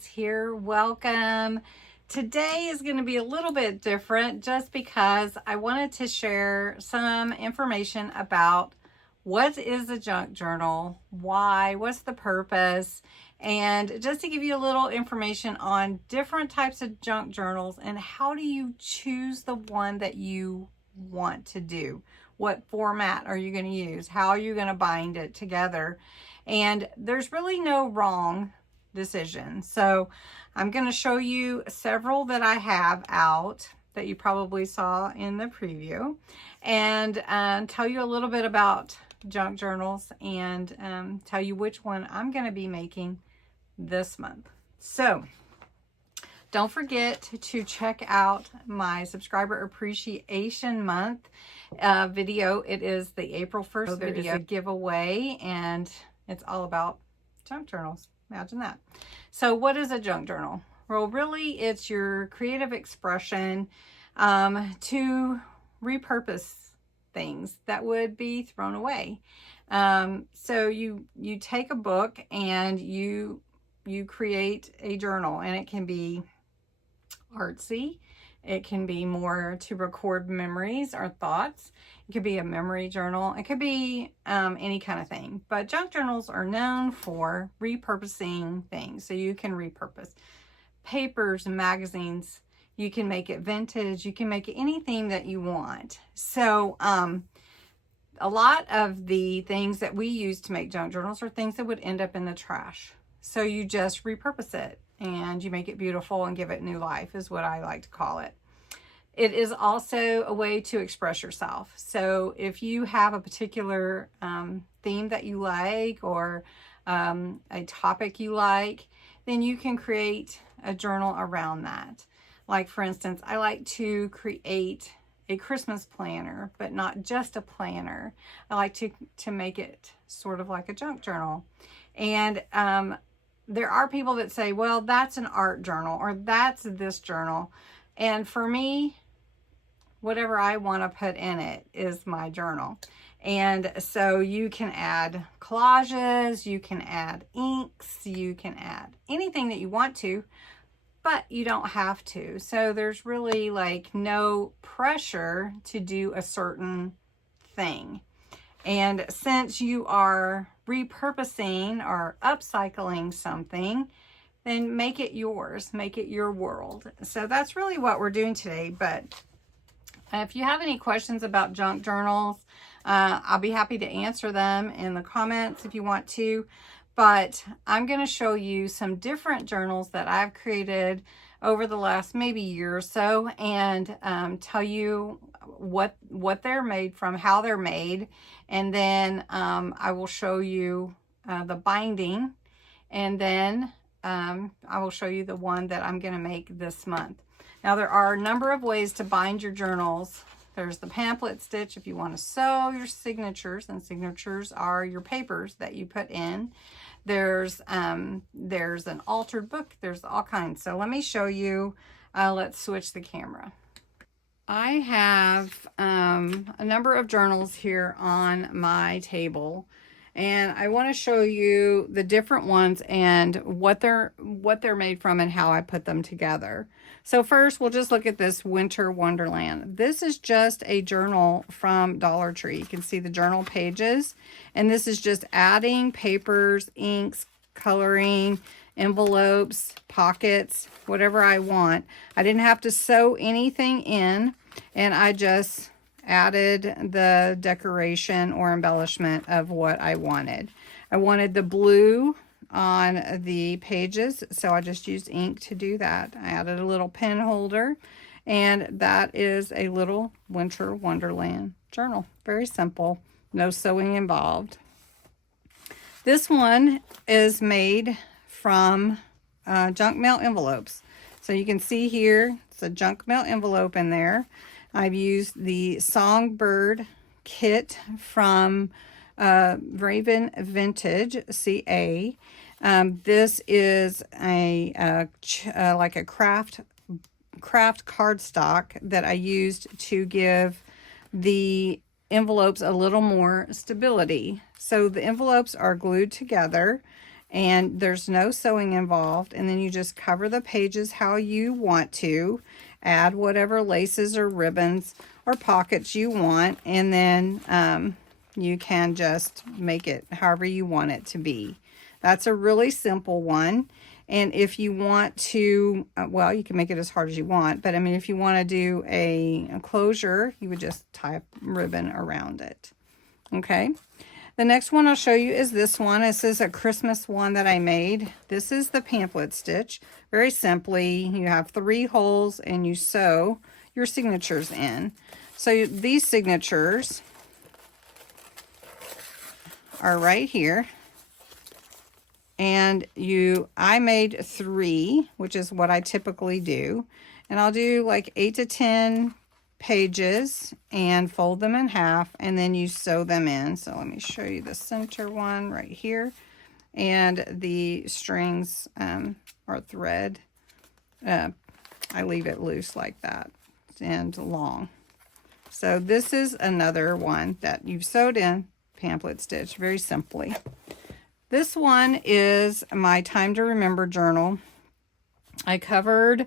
is here. Welcome. Today is going to be a little bit different just because I wanted to share some information about what is a junk journal, why, what's the purpose, and just to give you a little information on different types of junk journals and how do you choose the one that you want to do. What format are you going to use? How are you going to bind it together? And there's really no wrong decision. So I'm going to show you several that I have out that you probably saw in the preview, and tell you a little bit about junk journals and tell you which one I'm going to be making this month. So don't forget to check out my subscriber appreciation month video. It is the April 1st video. There is a giveaway and it's all about junk journals. Imagine that. So what is a junk journal? Well, really it's your creative expression to repurpose things that would be thrown away. So you take a book and you create a journal, and it can be artsy. It can be more to record memories or thoughts. It could be a memory journal. It could be any kind of thing. But junk journals are known for repurposing things. So you can repurpose papers and magazines. You can make it vintage. You can make it anything that you want. So a lot of the things that we use to make junk journals are things that would end up in the trash. So you just repurpose it and you make it beautiful and give it new life, is what I like to call it. It is also a way to express yourself. So if you have a particular theme that you like, or a topic you like, then you can create a journal around that. Like, for instance, I like to create a Christmas planner, but not just a planner. I like to make it sort of like a junk journal. And there are people that say, well, that's an art journal, or that's this journal. And for me, whatever I want to put in it is my journal. And so you can add collages, you can add inks, you can add anything that you want to, but you don't have to. So there's really like no pressure to do a certain thing. And since you are repurposing or upcycling something, then make it yours, make it your world. So that's really what we're doing today. But if you have any questions about junk journals, I'll be happy to answer them in the comments if you want to. But I'm going to show you some different journals that I've created over the last maybe year or so, and tell you what they're made from, how they're made, and then I will show you the binding, and then I will show you the one that I'm going to make this month. Now, there are a number of ways to bind your journals. There's the pamphlet stitch if you want to sew your signatures, and signatures are your papers that you put in. There's an altered book. There's all kinds. So let me show you. Let's switch the camera. I have a number of journals here on my table, and I want to show you the different ones and what they're made from and how I put them together. So first, we'll just look at this Winter Wonderland. This is just a journal from Dollar Tree. You can see the journal pages, and this is just adding papers, inks, coloring, envelopes, pockets, whatever I want. I didn't have to sew anything in, and I just added the decoration or embellishment of what I wanted. I wanted the blue on the pages, so I just used ink to do that. I added a little pen holder, and that is a little Winter Wonderland journal. Very simple, no sewing involved. This one is made from junk mail envelopes. So you can see here, it's a junk mail envelope in there. I've used the Songbird kit from Raven Vintage CA. This is like a craft cardstock that I used to give the envelopes a little more stability. So the envelopes are glued together, and there's no sewing involved. And then you just cover the pages how you want to, add whatever laces or ribbons or pockets you want, and then you can just make it however you want it to be. That's a really simple one. And if you want to, well, you can make it as hard as you want, but I mean, if you want to do a closure, you would just tie a ribbon around it. Okay. The next one I'll show you is this one. This is a Christmas one that I made. This is the pamphlet stitch. Very simply, you have 3 holes and you sew your signatures in. So these signatures are right here. And I made 3, which is what I typically do. And I'll do like 8 to 10 pages and fold them in half, and then you sew them in. So let me show you the center one right here. And the strings or thread, I leave it loose like that and long. So this is another one that you've sewed in pamphlet stitch very simply. This one is my Time to Remember journal. I covered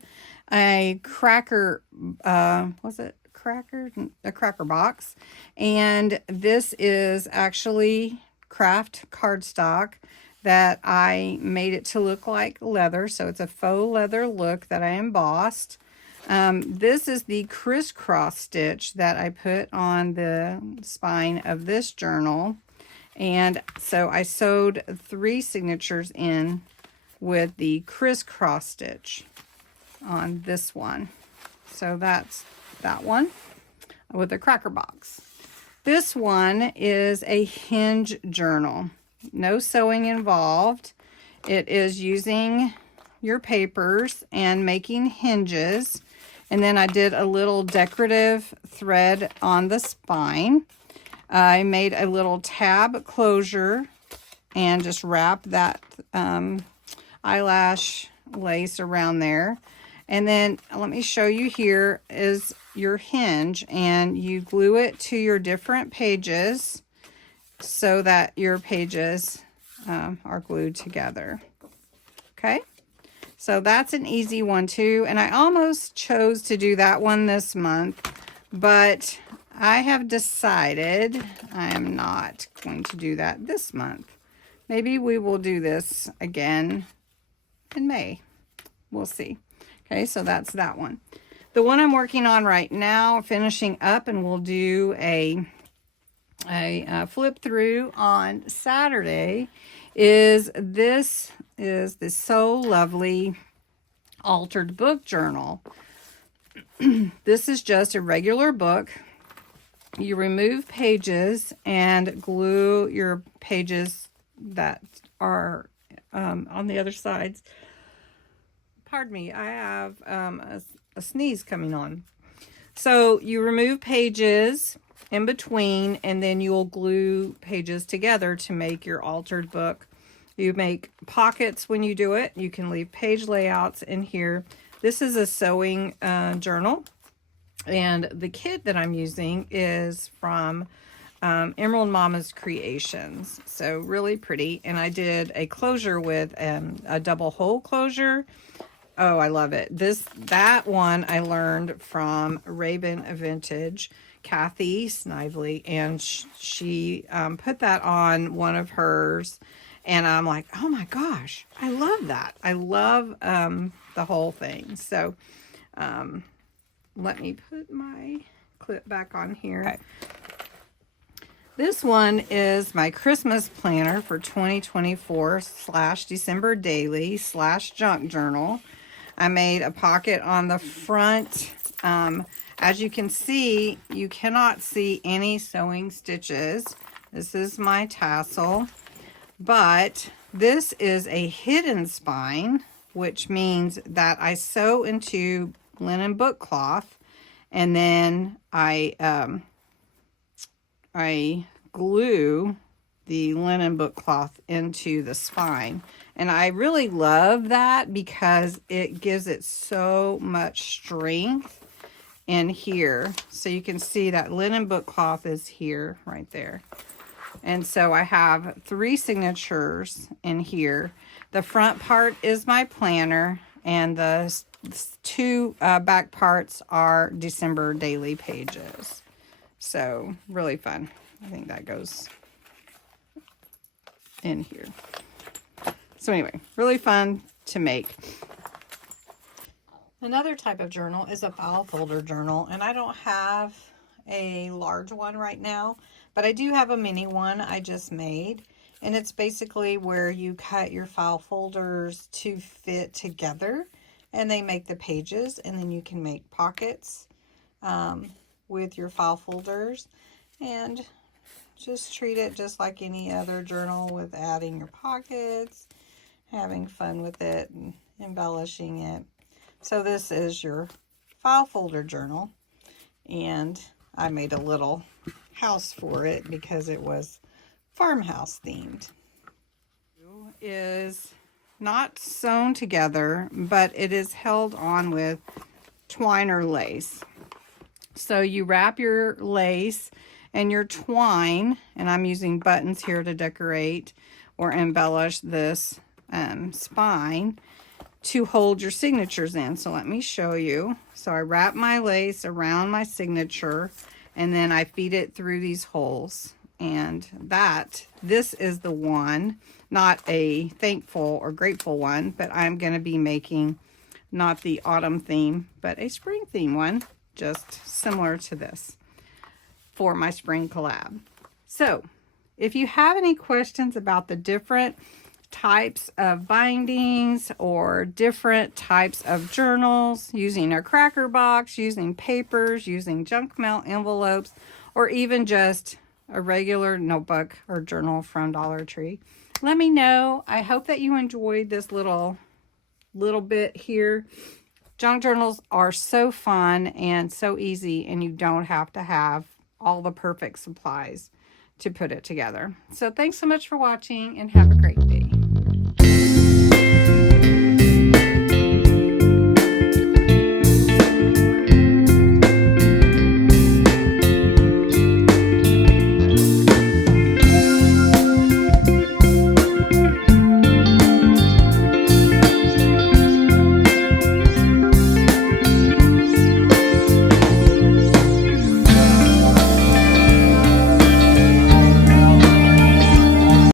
a cracker, was it cracker? A cracker box. And this is actually craft cardstock that I made it to look like leather. So it's a faux leather look that I embossed. This is the crisscross stitch that I put on the spine of this journal. And so I sewed 3 signatures in with the crisscross stitch on this one. So that's that one with a cracker box. This one is a hinge journal. No sewing involved. It is using your papers and making hinges. And then I did a little decorative thread on the spine. I made a little tab closure and just wrap that eyelash lace around there. And then let me show you, here is your hinge, and you glue it to your different pages so that your pages are glued together. Okay, so that's an easy one too. And I almost chose to do that one this month, but I have decided I am not going to do that this month. Maybe we will do this again in May. We'll see. Okay, so that's that one. The one I'm working on right now, finishing up, and we'll do a flip through on Saturday, is this is the So Lovely Altered Book Journal. This is just a regular book. You remove pages and glue your pages that are on the other sides. Pardon me, I have a sneeze coming on. So you remove pages in between, and then you'll glue pages together to make your altered book. You make pockets when you do it. You can leave page layouts in here. This is a sewing journal. And the kit that I'm using is from Emerald Mama's Creations. So really pretty. And I did a closure with a double hole closure. Oh, I love it. That one I learned from Raven Vintage, Kathy Snively, and she put that on one of hers. And I'm like, oh my gosh, I love that. I love the whole thing. So let me put my clip back on here. Okay. This one is my Christmas planner for 2024 / December daily / junk journal. I made a pocket on the front. As you can see, you cannot see any sewing stitches. This is my tassel, but this is a hidden spine, which means that I sew into linen book cloth, and then I glue the linen book cloth into the spine. And I really love that because it gives it so much strength in here. So you can see that linen book cloth is here, right there. And so I have 3 signatures in here. The front part is my planner, and the 2 back parts are December daily pages. So really fun. I think that goes in here. So anyway, really fun to make. Another type of journal is a file folder journal, and I don't have a large one right now, but I do have a mini one I just made, and it's basically where you cut your file folders to fit together, and they make the pages, and then you can make pockets with your file folders, and just treat it just like any other journal, with adding your pockets, having fun with it, and embellishing it. So this is your file folder journal, and I made a little house for it because it was farmhouse themed. It is not sewn together, but it is held on with twine or lace. So you wrap your lace and your twine, and I'm using buttons here to decorate or embellish this spine to hold your signatures in. So let me show you. So I wrap my lace around my signature, and then I feed it through these holes. And this is the one, not a thankful or grateful one, but I'm going to be making not the autumn theme, but a spring theme one, just similar to this for my spring collab. So if you have any questions about the different types of bindings or different types of journals, using a cracker box, using papers, using junk mail envelopes, or even just a regular notebook or journal from Dollar Tree, let me know. I hope that you enjoyed this little bit here. Junk journals are so fun and so easy, and you don't have to have all the perfect supplies to put it together. So thanks so much for watching, and have a great day.